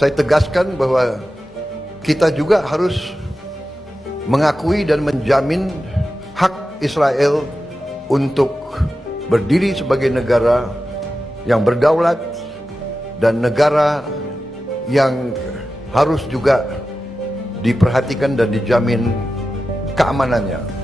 saya tegaskan bahwa kita juga harus mengakui dan menjamin hak Israel untuk berdiri sebagai negara yang berdaulat dan negara yang harus juga diperhatikan dan dijamin keamanannya.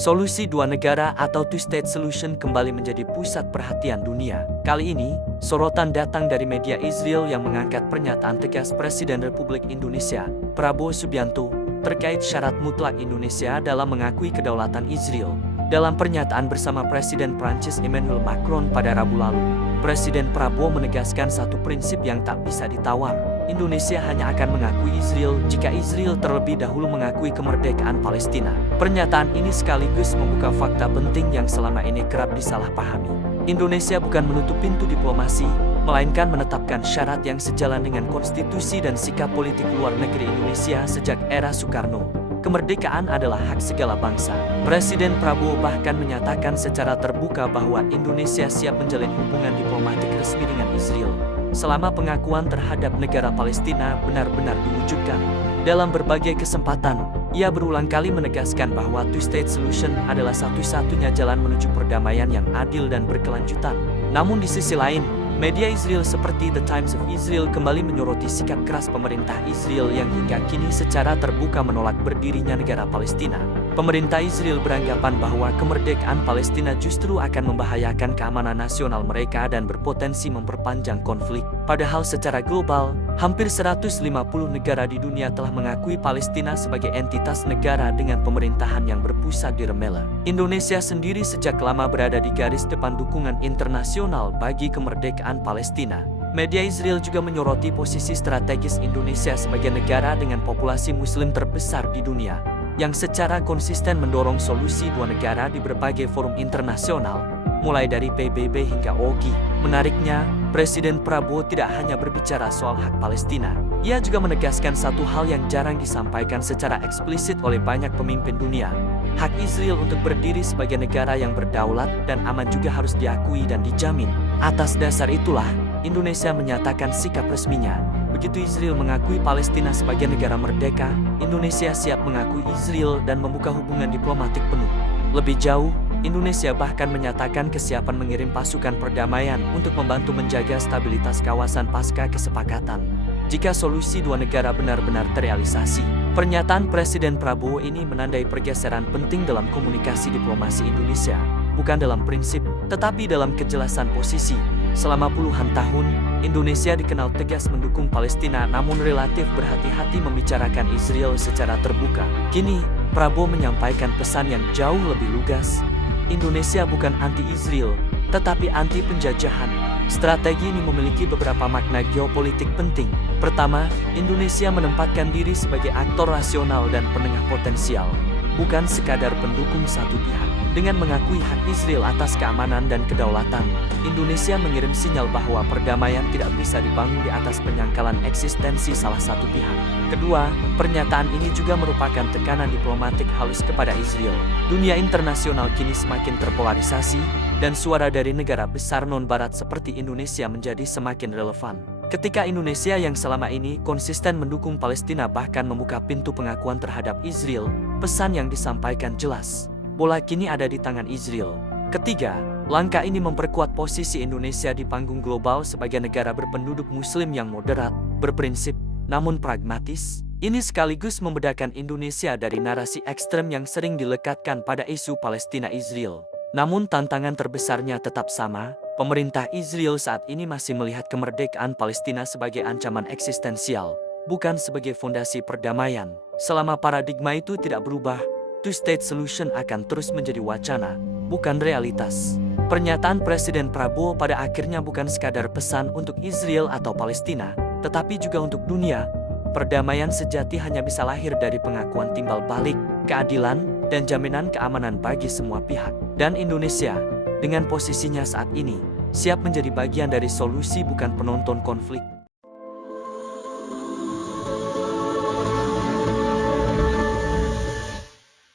Solusi dua negara atau two-state solution kembali menjadi pusat perhatian dunia. Kali ini, sorotan datang dari media Israel yang mengangkat pernyataan tegas Presiden Republik Indonesia, Prabowo Subianto, terkait syarat mutlak Indonesia dalam mengakui kedaulatan Israel. Dalam pernyataan bersama Presiden Prancis Emmanuel Macron pada Rabu lalu, Presiden Prabowo menegaskan satu prinsip yang tak bisa ditawar. Indonesia hanya akan mengakui Israel jika Israel terlebih dahulu mengakui kemerdekaan Palestina. Pernyataan ini sekaligus membuka fakta penting yang selama ini kerap disalahpahami. Indonesia bukan menutup pintu diplomasi, melainkan menetapkan syarat yang sejalan dengan konstitusi dan sikap politik luar negeri Indonesia sejak era Soekarno. Kemerdekaan adalah hak segala bangsa. Presiden Prabowo bahkan menyatakan secara terbuka bahwa Indonesia siap menjalin hubungan diplomatik resmi dengan Israel selama pengakuan terhadap negara Palestina benar-benar diwujudkan. Dalam berbagai kesempatan, ia berulang kali menegaskan bahwa two-state solution adalah satu-satunya jalan menuju perdamaian yang adil dan berkelanjutan. Namun di sisi lain, media Israel seperti The Times of Israel kembali menyoroti sikap keras pemerintah Israel yang hingga kini secara terbuka menolak berdirinya negara Palestina. Pemerintah Israel beranggapan bahwa kemerdekaan Palestina justru akan membahayakan keamanan nasional mereka dan berpotensi memperpanjang konflik. Padahal secara global, hampir 150 negara di dunia telah mengakui Palestina sebagai entitas negara dengan pemerintahan yang berpusat di Ramallah. Indonesia sendiri sejak lama berada di garis depan dukungan internasional bagi kemerdekaan Palestina. Media Israel juga menyoroti posisi strategis Indonesia sebagai negara dengan populasi Muslim terbesar di dunia, yang secara konsisten mendorong solusi dua negara di berbagai forum internasional, mulai dari PBB hingga OGI. Menariknya, Presiden Prabowo tidak hanya berbicara soal hak Palestina, ia juga menegaskan satu hal yang jarang disampaikan secara eksplisit oleh banyak pemimpin dunia. Hak Israel untuk berdiri sebagai negara yang berdaulat dan aman juga harus diakui dan dijamin. Atas dasar itulah, Indonesia menyatakan sikap resminya. Begitu Israel mengakui Palestina sebagai negara merdeka, Indonesia siap mengakui Israel dan membuka hubungan diplomatik penuh. Lebih jauh, Indonesia bahkan menyatakan kesiapan mengirim pasukan perdamaian untuk membantu menjaga stabilitas kawasan pasca kesepakatan. Jika solusi dua negara benar-benar terrealisasi, pernyataan Presiden Prabowo ini menandai pergeseran penting dalam komunikasi diplomasi Indonesia, bukan dalam prinsip, tetapi dalam kejelasan posisi. Selama puluhan tahun, Indonesia dikenal tegas mendukung Palestina namun relatif berhati-hati membicarakan Israel secara terbuka. Kini, Prabowo menyampaikan pesan yang jauh lebih lugas. Indonesia bukan anti-Israel, tetapi anti-penjajahan. Strategi ini memiliki beberapa makna geopolitik penting. Pertama, Indonesia menempatkan diri sebagai aktor rasional dan penengah potensial, bukan sekadar pendukung satu pihak. Dengan mengakui hak Israel atas keamanan dan kedaulatan, Indonesia mengirim sinyal bahwa perdamaian tidak bisa dibangun di atas penyangkalan eksistensi salah satu pihak. Kedua, pernyataan ini juga merupakan tekanan diplomatik halus kepada Israel. Dunia internasional kini semakin terpolarisasi, dan suara dari negara besar non-barat seperti Indonesia menjadi semakin relevan. Ketika Indonesia yang selama ini konsisten mendukung Palestina bahkan membuka pintu pengakuan terhadap Israel, pesan yang disampaikan jelas. Bola kini ada di tangan Israel. Ketiga, langkah ini memperkuat posisi Indonesia di panggung global sebagai negara berpenduduk Muslim yang moderat, berprinsip, namun pragmatis. Ini sekaligus membedakan Indonesia dari narasi ekstrem yang sering dilekatkan pada isu Palestina-Israel. Namun tantangan terbesarnya tetap sama, pemerintah Israel saat ini masih melihat kemerdekaan Palestina sebagai ancaman eksistensial, bukan sebagai fondasi perdamaian. Selama paradigma itu tidak berubah, two-state solution akan terus menjadi wacana, bukan realitas. Pernyataan Presiden Prabowo pada akhirnya bukan sekadar pesan untuk Israel atau Palestina, tetapi juga untuk dunia. Perdamaian sejati hanya bisa lahir dari pengakuan timbal balik, keadilan, dan jaminan keamanan bagi semua pihak. Dan Indonesia, dengan posisinya saat ini, siap menjadi bagian dari solusi bukan penonton konflik.